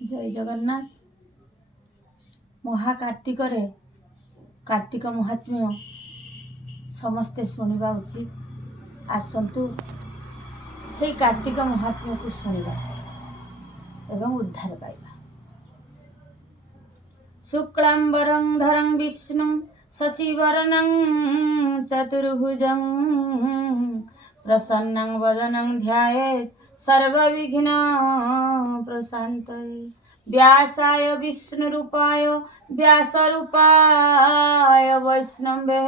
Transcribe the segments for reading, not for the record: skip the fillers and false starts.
जय जगन्नाथ। महाकार्तिक कार्तिक महात्म्य समस्ते शुणा उचित। आसतु से कार्तिक महात्म्य को शुणा एवं उद्धार पाइबा। शुक्लांबरं धरं विष्णु शशिवर्णं चतुर्भुजं प्रसन्नं वदनं ध्यायेत् सर्वविघ्न प्रशान्तये। व्यासाय विष्णुरूपाय व्यासरूपाय वैष्णवे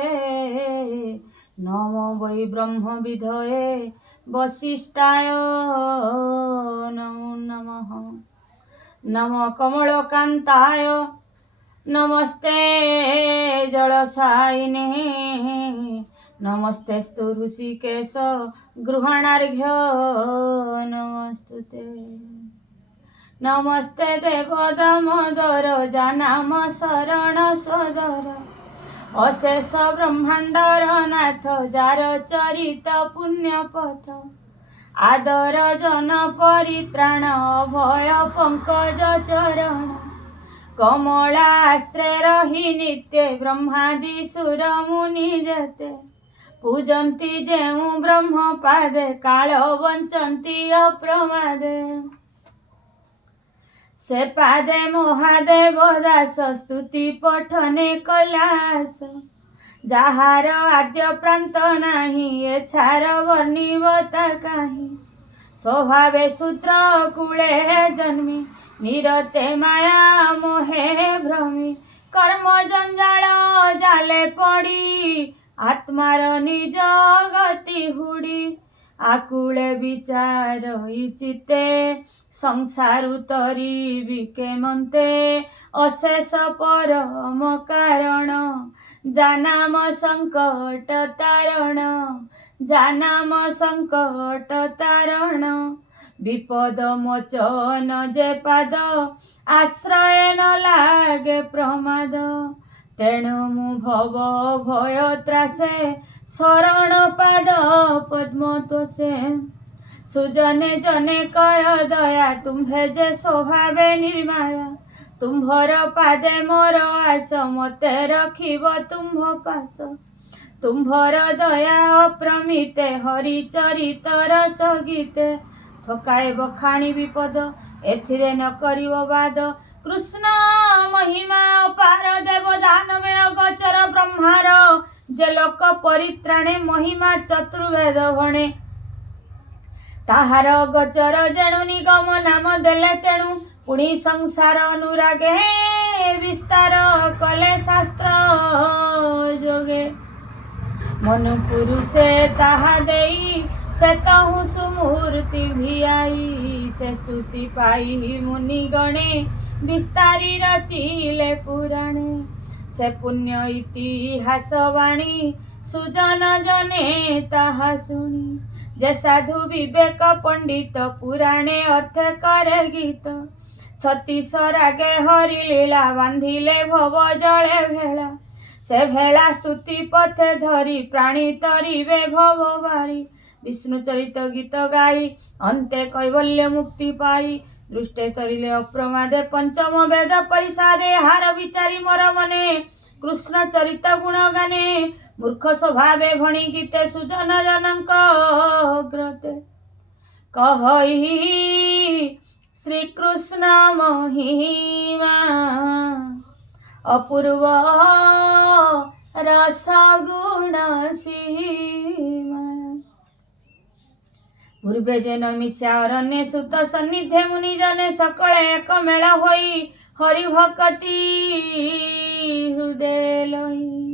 नमो वै ब्रह्मविधये वसिष्ठाय नमो नमः। नमो कमलकान्ताय नमस्ते जलसायिने नमस्ते स्तु ऋषिकेश गृहाणार्घ्य नमस्तुते। नमस्ते देव दामोदर जानाम शरण सदर अशेष ब्रह्मांडर नाथ जार चरित पुण्यपथ आदर जन परित्राण भय पंकज चरण कमलाश्रे रही नित्य ब्रह्मादि सुर मुनि जते पूजन्ति जेउ ब्रह्म पादे काल वंचन्ति अप्रमादे से पादे महादेव दास स्तुति पठने कलास जाहार आद्य प्रांत नाही ए छार वर्णिवता काहि स्वभावे शूद्र कुले जन्मी निरते माया मोहे भ्रमी कर्म जंजाल जाले पड़ी आत्मार निज गति हुडी आकुले विचार चिते संसार तरी विके मन्ते अशेष परम कारण जानाम संकट तारण जानाम संकट तारण विपद मोचन जे पाद आश्रय न लागे प्रमाद तेणु मु भव भय त्रासे शरण पाद पद्म तोषे सुजने जने कर दया तुम्भे जे स्वभावे निर्माया तुम्भर पादे मोर आस मते रखिब तुम्भ पास तुम्भर दया अप्रमिते हरि चरित रस गीते थकाए बखाणी विपद एथिरे न करिव बाद कृष्ण महिमा अपार देव दानवे गोचर ब्रह्मार जे लोक परित्राणे महिमा चतुर्वेद भणे ताहार गोचर जेणु निगम नाम देले तेणु पुणी संसार अनुरागे विस्तार कले शास्त्र जोगे मनु पुरुषे ताहा देई से तहु सुमूर्ति भियाई से स्तुति पाई मुनि गणे विस्तारी रचिले पुराणे से पुण्य इतिहास वाणी सुजन जने ताहा शुणी जे साधु विवेक पंडित पुराणे अर्थ करे गीत छत्तीस रागे हरि लीला बांधिले भव जले भेला से भेला स्तुति पथे धरी प्राणी तरिवे भव बारी विष्णु चरित गीत गाई अंते कैवल्य मुक्ति पाई दृष्टे तरिले अप्रमादे पंचम वेद परिषादे हार विचारी मोर मने कृष्ण चरित गुण गाने मूर्ख स्वभावे भणी गीते सुजन जनक ग्रते कहि श्री कृष्ण महिमा अपूर्व रस गुण सीमा पूर्वे जेन मिश्या अरण्य सुत सन्निधे मुनि जने सकले एक मेला होई हरि भक्ति हृदय लई